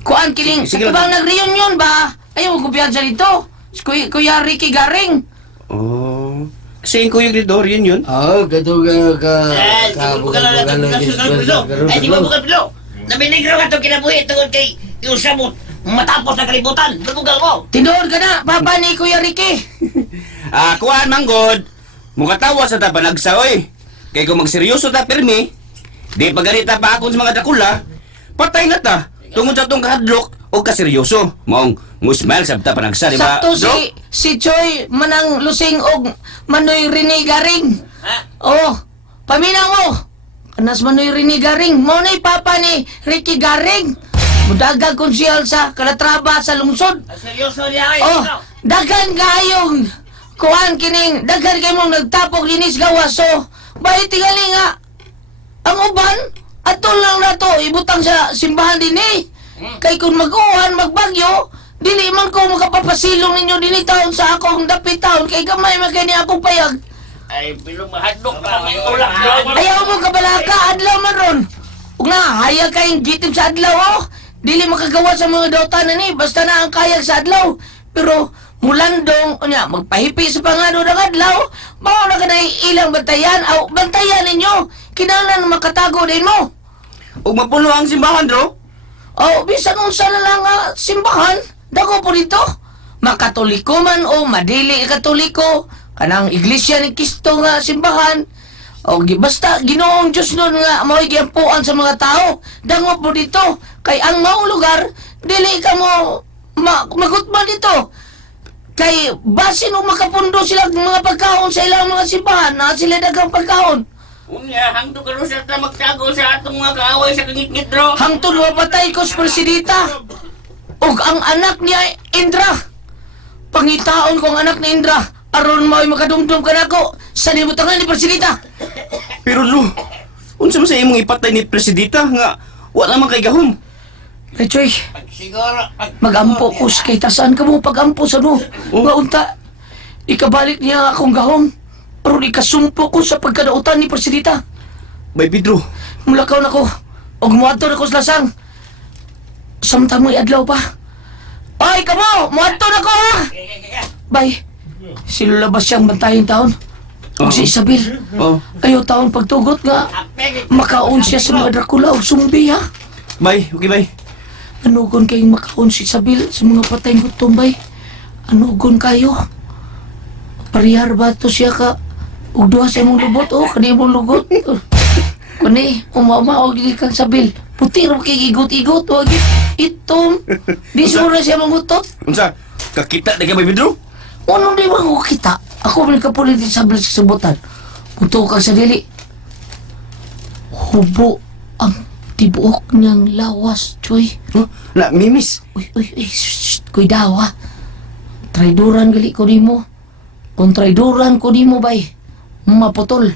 Kuan kiling, Sige bang lang. nag-reunion ba? Ayaw mo kumpiyansa dito. Si Kuya Ricky Garing. Oh. Kasi yung kuyog dito, yun. Siguro ka lang natin Ay, di ba bukan Pedro? Naminigro ka ito kinabuhi tungkol kay yung sabot matapos na kalibutan. Lubugal mo. Tindoon ka na, papa ni Kuya Ricky. Kuhaan manggod. Mukatawa sa tapanagsa, oy. Kaya kung magseryoso ta pirmi, di pagalita pa akong sa mga dakula, patay na ta. Tungod sa itong kahadlok o kaseryoso. Maong musmal sa tapanagsa, di ba? Sakto Dro? si Choy manang lusing og Manoy Rene Garing. Oh, paminaw mo. Kanas Manoy Rene Garing. Mo na'y papa ni Ricky Garing. Mudagang konsyal sa Calatrava sa lungsod. Seryoso niya ay. Oh, dagan kayong kuhan kining dagan kay mong nagtapok linis gawaso. Bahay tingali nga ang uban atol lang na to ibutang sa simbahan din Kay kung mag-uwan, magbagyo, dili man ko makapapasilong ninyo din taon sa akong dapit taon kay gamay man kay ni akong payag. Ay, bilong mahadlok pa may ulak. Ayaw mo kabalaka, adlaw man ron. Ug na, hayag kayong gitib sa adlaw, oh. Dili makagawa sa mga daotanan ni, basta na ang kayag sa adlaw. Pero, mulandong, magpahipi sa pangano ng adlaw, mao na ka na ilang bantayan, aw, bantayan ninyo. Kinahanglan makatago din mo. Huwag mapuno ang simbahan, Dro. O, bisan unsa na lang simbahan, dako po dito. Makatoliko man o madili katoliko, kanang iglesia ni Kristo nga simbahan. O, basta Ginoong Diyos nun nga mao'y giampuan sa mga tao. Dango po dito, kay ang maong lugar, dili ka mo magutman dito. Kay basin o makapundo sila mga pagkaon sa ilang mga simbahan na sila dagang pagkaon. Unya, hangdo ka rin siya na magtago sa atong mga kaaway sa kangit-ngit, Dro. Hangtod mapatay ko sa presidita. Ug ang anak niya Indra. Pangitaon ko ang anak ni Indra. Aron mo'y makadumdum ka nako sa nibutangan ni presidita. Pero, Dro, unsa man sa imong ipatay ni Presidita nga wala man kay gahom. Rechoy, Siguro, magampo ko kay tasan ka mo pagampo sa no. Nga unta, ikabalik niya akong gahom. Pero ikasumpo ko sa pagkadautan ni presidita. Bay, Pedro. Mulakaw na ko. O muadto na ko sa lasang. Samtang mo'y adlaw pa. Ay, kamo! Muadto na ko, ha! Bay, silulabas siyang bantayin taon. O si Isabel. Oh. Ayaw taon pagtugot nga. Makaon siya sa mga Dracula o sumbi, ha? Bay, okay, bay. Anugon kayong makaon si Isabel sa mga patay gutom, bay. Anugon kayo. Parihar ba to siya ka? Ug duha sa imong lubot, kani imong lugot. Kani, umama-og di kang Isabel. Puti ro kay igot-igot, wag itom. Di sura siya mangutot. Unsa? Kakita na ka, bay, Pedro? Ano di ba ko kita? Ako man kapulit sa Isabel sa sabutan. Punto ka sa dili. Hubo ang tibuok niyang lawas, Choy. Huh? Na, mimis. Uy, kuidaw ha. Traidoran gali ko nimo. Kung traidoran ko nimo bay, maputol.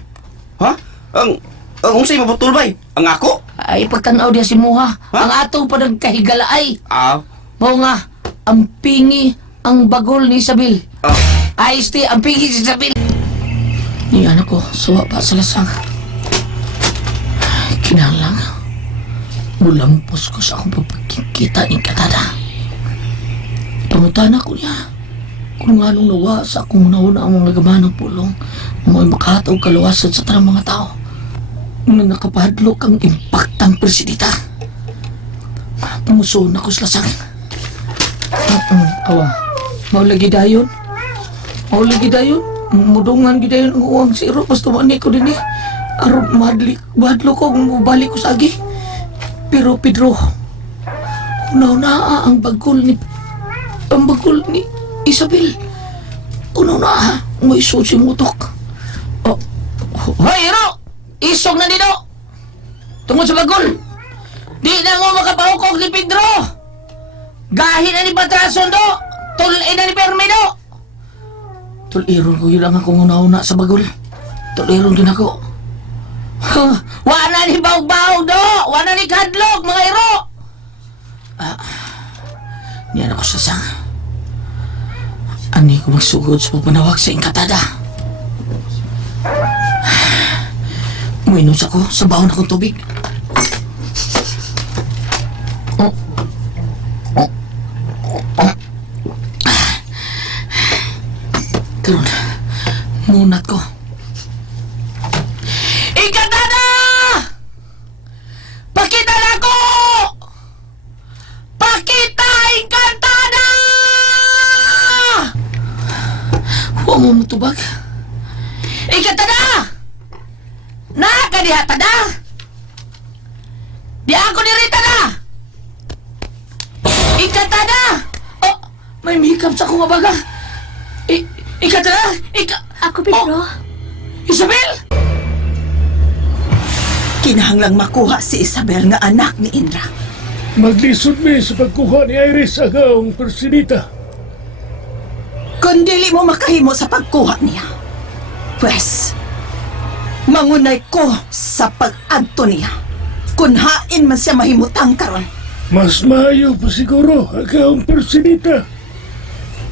Ha? Ang unsay maputol, bay? Ang ako? Ay pagtanaw dia si Muha. Ang atong panagkahigalaay. Mao nga ang pingi ang bagol ni Isabel. Ay isti ang pingi si Isabel. Ni anak ko, suwa pa sa lasang. Kinalang. Mulampos ko sa akong pagkikita ni Katada. Pangutana ko niya. Kung anong nawa sa akong nauna ang mga gamanang pulong, mo'y makahataw kaluwasan sa tanang mga tao. Nung nakapadlok ang impaktang presidita. Pumusun ako sa lasang. Awa, maulagi dayon. Maulagi dayon. Mudungan gidayon ang uwang siro. Basta mani ko din eh. Aron madlo ko kung balik ko sa agi. Pero Pedro, una-una ang bagol ni Isabel. Una-una mo isusi mutok. Oh, hoy, Hero! Isog na dito! Tungod sa bagol! Di na mo makapahukog ni Pedro! Gahin na ni Patrason do! Tulin na ni Permido! Tuliron ko yun lang akong una-una sa bagol. Tuliron din ako. Wana ni Baw-Baw do! Wana ni Kadlog, mga Hero! Niyan ako sa sang. Ani ko magsugod sa pagpanawag sa Inkatada. Uminos ako sa baon akong tubig. Karon, munat ko. Inkatada! Pakita na ko! Pakita, Inkatada! Huwag mo matubag. Inkatada! Nakadiha tada! Di ako nirita na! Inkatada! Oh, may mikap sa akong abaga. Inkatada! Ako, Pedro. Isabel! Kinahanglang makuha si Isabel nga anak ni Indra. Maglisod mi sa pagkuha ni Iris agaong Persidita. Kung dili mo makahimo sa pagkuha niya, pwes, mangunay ko sa pag-adto niya. Kung hain man siya mahimutang karon. Mas maayo pa siguro agaong Persidita.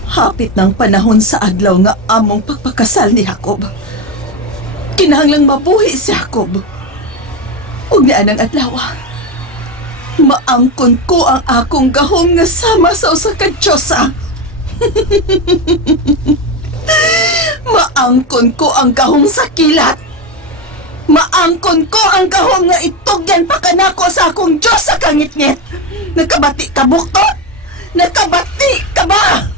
Hapit ng panahon sa adlaw nga among pagpakasal ni Jacob. Kinahanglang mabuhi si Jacob. Ug niya ng adlaw, maangkon ko ang akong gahom nga sama sa usa ka Diyosa. Maangkon ko ang gahom sa kilat. Maangkon ko ang gahom nga itugyan pa kanako sa akong Diyos sa kangit-ngit. Nakabati ka, buktot? Nakabati ka ba?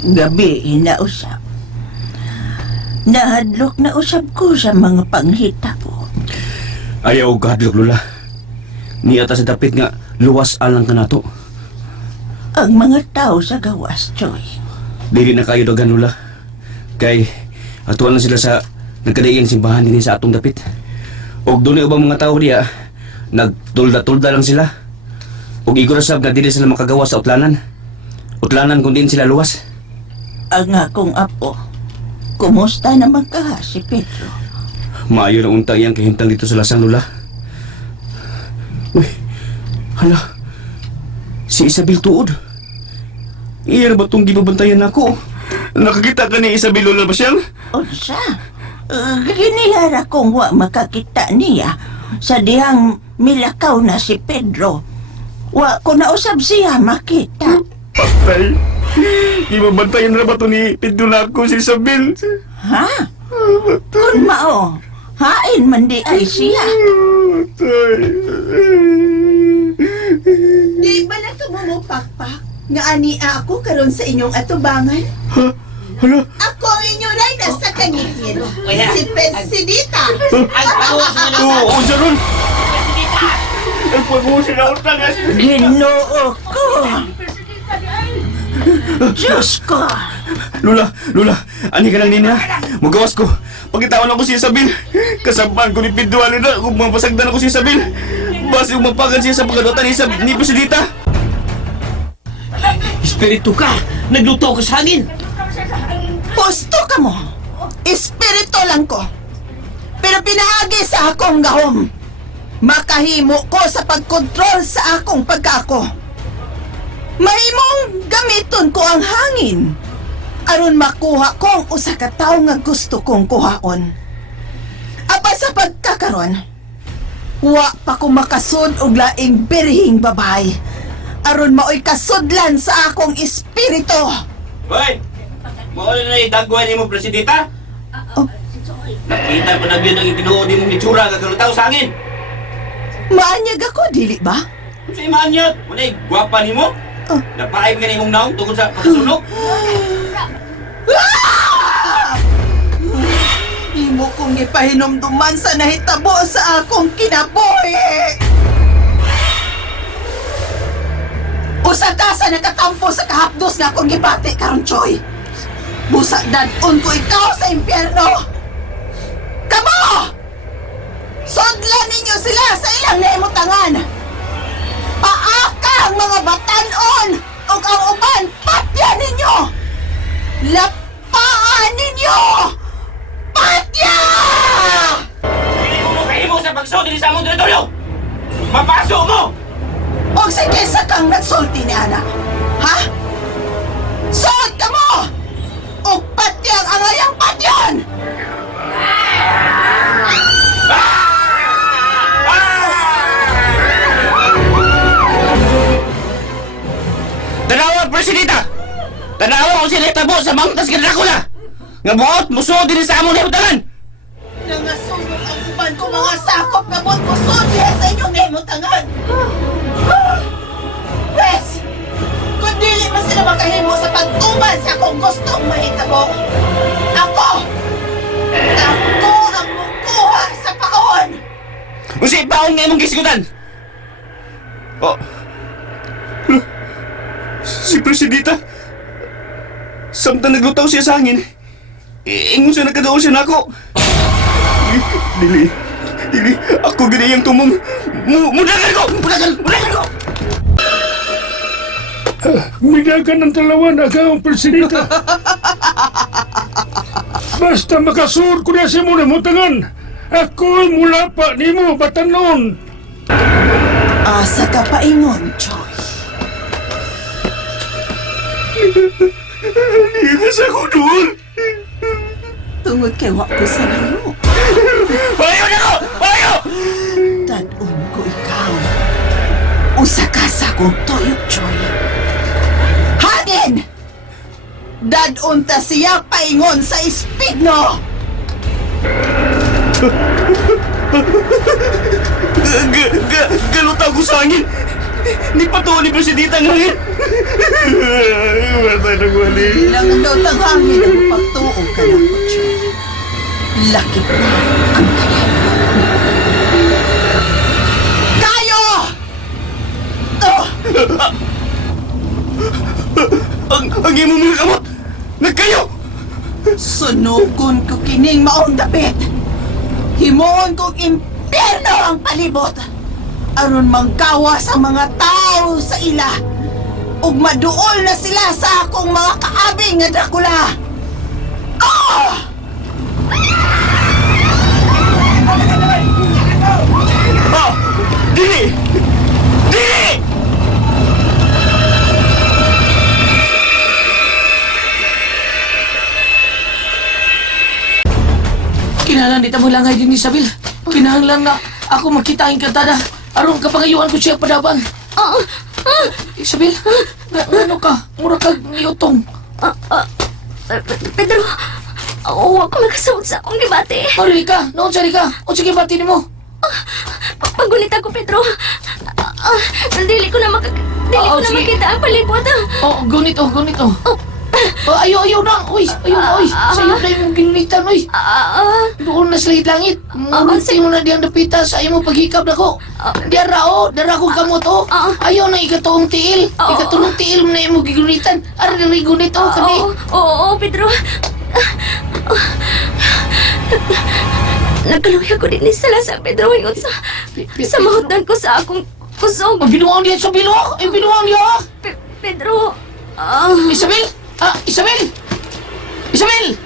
Gabi na usap. Nahadlok na usap ko sa mga panghita ko. Ayaw gadlok, Lula. Ni ata sa dapit nga luwas alang ka nato. Ang mga tao sa gawas, Choy. Dili na kayo dagan, Lula. Kay atuan lang sila sa nagkadaiyang simbahan din sa atong dapit. Og doon ubang mga tao diya, nagtulda-tulda lang sila. Og igurasab na dili sila makagawa sa utlanan. Utlanan kung din sila luwas. Ang akong apo, kumusta naman ka, si Pedro? Maayo na unta iyang kahimtang dito sa lasang, Lula. Uy, hala, si Isabel tuod. Iya ba itong gibabantayan ako? Nakakita ka ni Isabel, Lula, ba siyang? Unsa? Ginihara kong wa makakita niya sa dihang milakaw na si Pedro. Wa ko na usab siya makita. Patay. Gibabantayan na ba ito ni Pedro na ako si Isabel? Ha? Kung mao, hain man di ay siya. Di ba na tumumupakpak nga ani ako karon sa inyong atubangan? Hala? Ako ang inyong rayna sa kangitid. Si Persidita. Ang panguwas mo na Oo, Jaron! Ang pag-uusap na utang na si Ginoo ko. Diyos ko. Lula, ani ka lang nina. Magawas ko. Pagkitawan ako si Isabel. Kasampan ko ni Pedro Alina kung mapasagdan ako si Isabel. Basi umapagan siya sa pagkadotan ni Presidita. Espiritu ka! Nagluto ka sa hangin! Pusto ka mo. Espiritu lang ko. Pero pinaagi sa akong gahom. Makahimo ko sa pagkontrol sa akong pagkako. Mahimong gamiton ko ang hangin aron makuha ko ang usa ka tawo nga gusto kong kuhaon. Apa sa pagkakaron, wa pa ko makasud og laing birhing babay aron maoy kasudlan sa akong espiritu. Hoy! Mawala na idagwan ni mo, Presidita? Oh. Nakita pa na biyan ang itinuod ni mong itsura kagalutaw sa hangin. Maanyag ako, dili ba? Sa imaan niya, wala gwapa ni mo. Napaay pa ka na imong naong tungkol sa pagkasunog. Imo kong ipahinomduman sa nahitabo sa akong kinabuhi. Usa ka sa nakatampo sa kahapdos nga akong gibati karon, Choy. Busa dadon ko ikaw sa impyerno. Kamo! Sodlan ninyo sila sa ilang naimutangan. Paaka ang mga batanon o ang uban patya ninyo. Lapaan ninyo! Patya! Hindi mo kahimo sa pagsod din sa among teritoryo. Mapaso mo! O sige sa kang nagsulti ni Ana. Ha? Sod ka mo! O patyang angayang patyan! Tanawa, Presidenta! Tanawa kung sila tabo sa Mountains ka Dracula! Nga buot, muso din sa among nahimutangan! Nangasunod ang uban ko mga sakop na buot ko diha sa inyong naimutangan. Pres! Kung dili man sila makahimo sa pagtuman sa akong gustong mahitabo, ako ang mukuha sa paon! Kasi baon nga imong gisigutan! Oh. Si Presidenta, samtang naglutaw siya sa hangin, ingon siya nagkadaol siya na ako. Dili, ako ganayang tumong. Mudagan ko! Mudagan ko! Minagan ng dalawa na ang presidenta. Basta makasuot ko na si mo na mutangan. Ako'y mula pa ni mo batanon. Asa ka pa ingon, Choy? Ligas ako doon! Tungod kay wa ko sa layo. Payo na ko! Payo! Tadun ko ikaw. Usa ka sa akong tuyok, Choy. Hangin! Dadun ta siya paingon sa ispigno! Galutaw ko sa hangin! Ni patuwa ni Presidenta ng hangin! Matay na wali! Ilang daw tang hangin ang pagtuog ka ng kutso. Lakip na ang kalayo. Kayo! Oh! Ang imo mga kamot! Nagkayo! Sunugon ko kining maong dapit. Himuon kong impyerno ang palibot. Aron mangkawa sa mga tao sa ila. Ug maduol na sila sa akong mga kaabing nga Dracula. Oh! Oh! Dili! Dili! Kinahanglan di ta mo langay din, Isabel. Kinahanglan na ako makita ang kantada. Aron kapangayuan ko siya padabang. Isabel, ano ka? Mura ka niyotong. Pedro, huwag ko nagkasawad sa akong gibati. Marili ka, noon sari ka. O sige, bati ni mo. Pagunit ako, Pedro. Dili ko na sige. makita ang palibot. Oh, gunit. Oh, ayaw na. Uy. Sa'yo na yung ginunitan, uy. Doon na sa langit. Munti mo na diyang napita sa imo paghikap na ko. Dara ko kamot, oh. Ayaw na ikatoong tiil. Ikatulong tiil mo na imo gigunitan. Ara na rin gunit, oh, kani. Oo, Pedro. Nagkaluhi ako din sa lasang, Pedro. Ngayon sa mahutan ko sa akong kusog. Binuang niya sa bilo. Binuang niya. Pedro. Isabel! Isabel!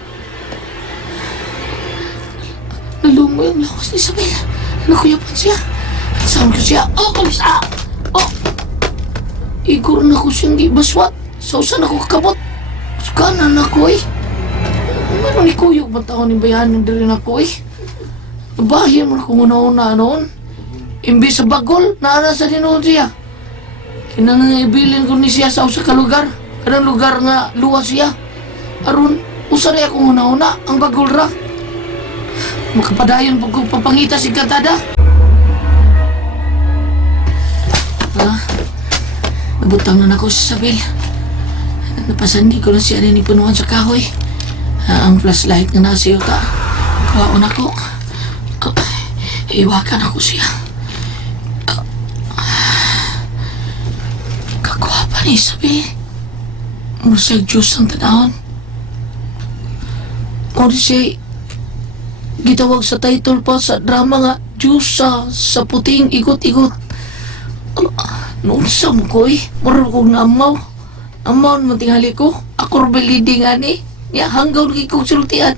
Nalumo yung lakas ni Isabel. Nakuyapan siya. Saan ko siya? Igor na ko siyang gibaswat. Sausan ako kakabot. Kanan ako eh. Meron ni Kuyo ba taon ni bayanin din ako eh. Bahiyan mo na kung una-una noon. Imbis sa bagol, naana sa dinuon siya. Kinanang ibilin ko ni siya sa usa ka lugar. Anong lugar nga luwas siya. Aron, usari ako una-una ang bagol ra. Makapadayon pag papangita si Katada. Nabutang na ako si Isabel. Napasandi ko na siya ni punuan sa kahoy. Ang flashlight nga nasa iyo ta. Kawaon ako. Iwakan ako siya. Kagwapa ni Isabel. Mura siya Diyos ang tanahon. Mura siya gitawag sa title pa sa drama nga Diyos sa puting igot-igot. Noon sa mo ko mura kong namaw. Amaw naman tingali ko. Ako rebelidi nga ni. Niya hanggaw lagi kong sultian.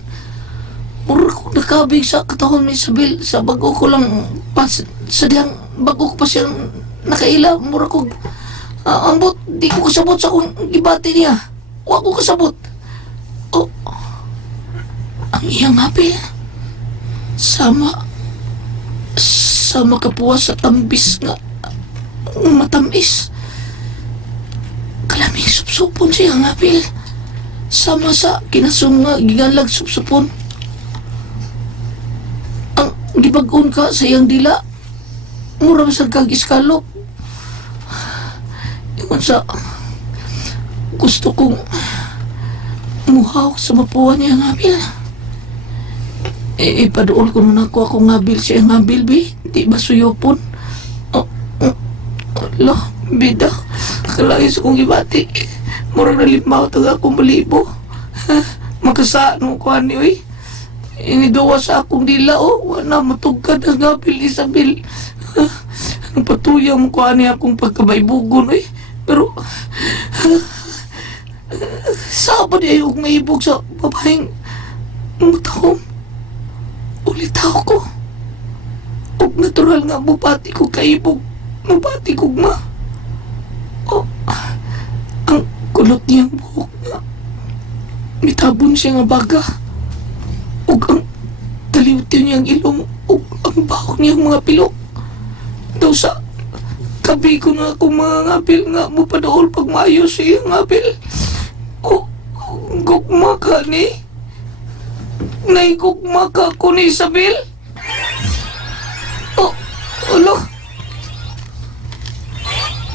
Mura ko nakabig sa katahon ni Isabel. Sa bago ko lang sa diyang bago ko pa siyang nakaila. Mura ko ambot. Di ko kasabot sa akong gibati niya. Huwag ko kasabot. Oh, ang iyang hapil. Sama kapuwas sa tambis nga matamis. Kalaming supsupon siya nga pil. Sama sa kinasong nga gigalag supsupon. Ang gibag-on ka sa iyang dila. Mura sa kag iskalop. Iwan sa gusto kong muhaw sa mapuan niya nga pil. Ipadool ko nun ako nga bil siya nga bil bi. Di ba suyopon? Lah, bida. Kalangis kong ibati. Murang nalimaw taga akong balibo. Makasaan mo ko ani, oy. Inigawa sa akong dila, oh. Wala matugkad ang gapil Isabel. Ang patuyang mo ko ani akong pagkabaybugon, oy. Pero, sabad ay huwag maibog sa babaeng matahom. Ulitaw ko. Huwag natural nga bupati ko kaibog. Mabati ko ma. Oh, ang kulot niyang buhok nga. Mitabon siya nga baga. Ug ang taliw-tiw niyang ilong. Ug ang bahok niyang mga pilok. Daw sa kabi ko na akong mga ngapil nga mo padaol pag maayos siya ngapil. Oh, gugma ka ni. Naigugma ka ko ni Isabel. Oh, ulo.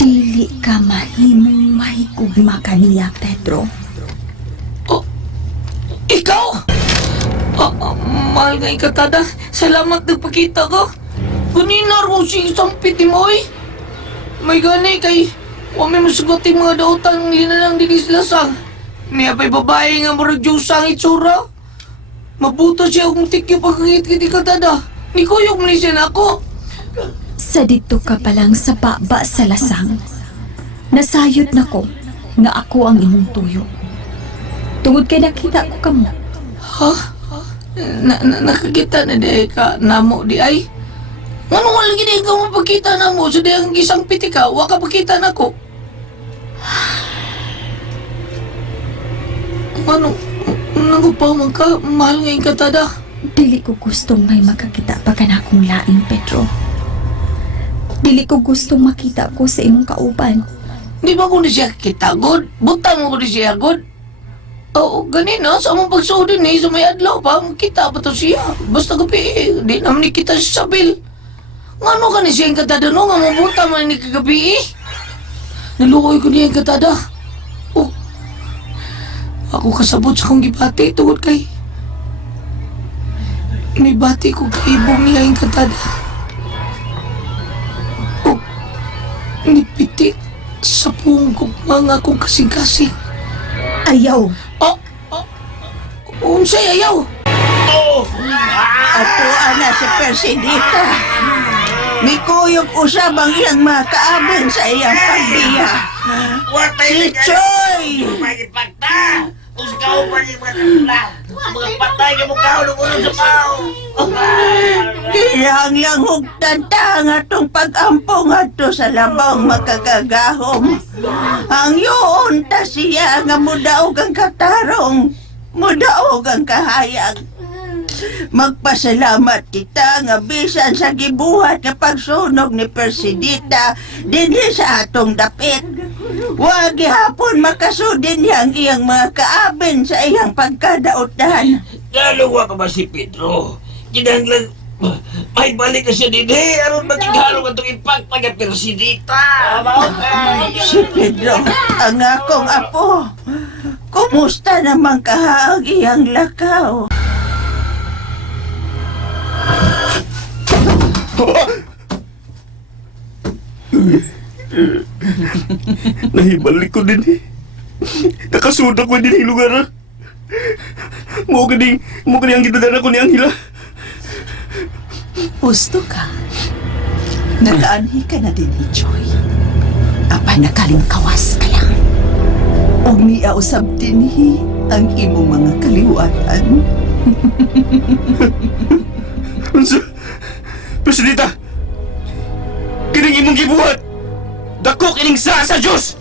Dili ka mahimong mahigugma kaniya, Pedro. Oh, ikaw? Mahal nga ikatada. Salamat nagpakita ka. Gunina ro si isang piti mo, eh. May gani kay wami masugot yung mga daotang linalang dinis lasang. Niya pa'y babae nga murag Diyos ang itsura. Mabuto siya kung tikyo pagkakit-kit ikatada. Ni kuyog ni siya na ako. Sa dito ka pa lang sa baba sa lasang, nasayod na ko nga ako ang imong tuyo. Tungod kay nakita ko kamo. Ha? Nakakita na di ka namo di ay? Ano nga lagi di ka mapakita na mo? So di ang isang piti ka, waka pakita na ko. Ano pa man ka? Mahal nga yung katada. Dili ko gustong may makakita pa ka na akong laing, Pedro. Dili ko gustong makita ko sa imong kauban. Di ba kung di siya kita, God? Butang mo ko di siya, God? Oo, ganina. Sa mong pagsuod din sa may adlaw pa, makita pa to siya. Basta gabi, di naman ni kita si Isabel. Ngano ka ni siya yung katada no? Nga mabuta man ni kagabi eh. Nalukoy ko niya yung katada. Oh, ako kasabot sa kong gibati tungod kay may bati ko kaibong niya yung katada. Oh, nipitik sa punggok mga akong kasing-kasing. Ayaw! Unsay ayaw? Ato ana si Persidita. Mikuyog usab ang iyang mga kaabin sa iyang pagbiya. Si Choy! Magipagta! Kung sa kaupan yung mga tatula, mga patay ka mong kahulog ulo sa pao! Kinahanglang hugtanta nga tong pag-ampong ato sa labang makagagahom. Ang yun ta siya nga mudaog ang katarong, mudaog ang kahayag. Magpasalamat kita nga bisan sa gibuhat nga pagsunog ni Persidita dinhi sa atong dapit. Wa gihapon makasudin ang iyang mga kaabin sa iyang pagkadaotan. Naluwa ka ba si Pedro? Kinahanglan May balik na siya din aron magigalo ka itong ipagpaga Persidita. Si Pedro, ang akong apo. Kumusta naman kahaag iyang lakaw? Nahibalik ko din Nakasuda ko din lugar. Mo kini ang gitadana ko ni Angela. Gusto ka? Nagaanhi ka na din ni Joy. Apa nakalingkawas ka lang. O niya usab dinhi ang imong mga kaliwatan. Unsa? Presidenta! Kining imong gibuhat! Dako kining sa Diyos!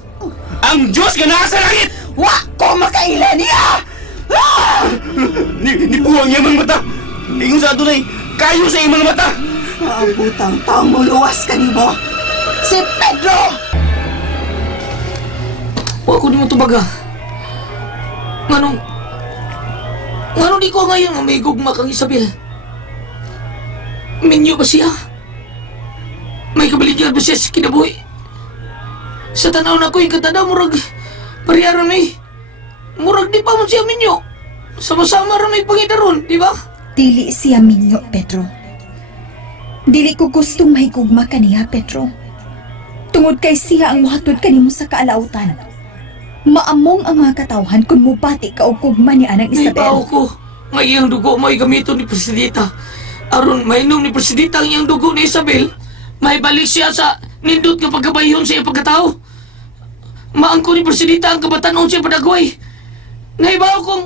Ang Diyos nga naa sa langit! Wa ko makaila niya! Ni buwang niya mga mata! Ingon sa adunay, kayo sa imong mata! Maabutang taong muluwas ka nimo. Si Pedro! Wa ko di mo tubaga. Nganong di ko ngayon nga may gugma kang Isabel? Minyo ba siya? May kabaligyan ba siya sa kinabuhi? Sa tanaw na ko yung katanda, murag pariyaran may. Murag di pa mo siya minyo. Sama-sama ra may pangidaron, di ba? Dili siya minyo, Pedro. Dili ko gustong mahigugma kaniya, Pedro. Tungod kay siya ang muhatod kanimo sa kaalautan. Maamong ang mga katawhan kung mubati ka o kugma ni Anang Naibaw Isabel. ko. Nga iyang dugo may gamito ni Presidita. Aron mainom ni Presidita ang iyang dugo ni Isabel, may balik siya sa nindot nga pagkabayhon sa iyang pagkatao. Maangko ni Presidita ang kabatanon siya padagway. Naibaw kong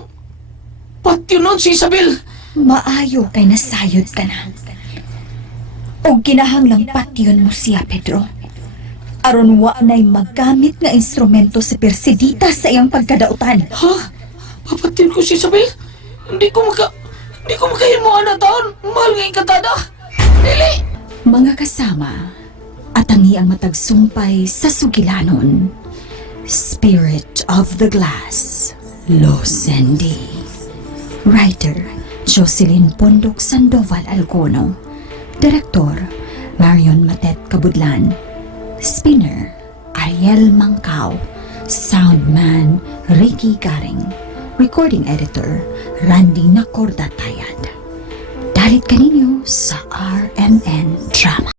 patyo nun si Isabel. Maayo kay nasayod ka na. O kinahanglang patyon mo siya, Pedro. Aron wa na'y maggamit nga instrumento si Persidita sa iyang pagkadautan. Ha? Papatyon ko si Isabel? Hindi ko makahimo na taon. Mahal nga ikatada. Dili! Mga kasama, at ang iyang matagsumpay sa sugilanon. Spirit of the Glass, Losendi. Writer, Jocelyn Pondok Sandoval Algono. Direktor, Marion Matet Kabudlan. Spinner, Ariel Mangkao. Soundman, Ricky Garing. Recording Editor, Randy Nacorda Tayad. Dalit kaninyo sa RMN Drama.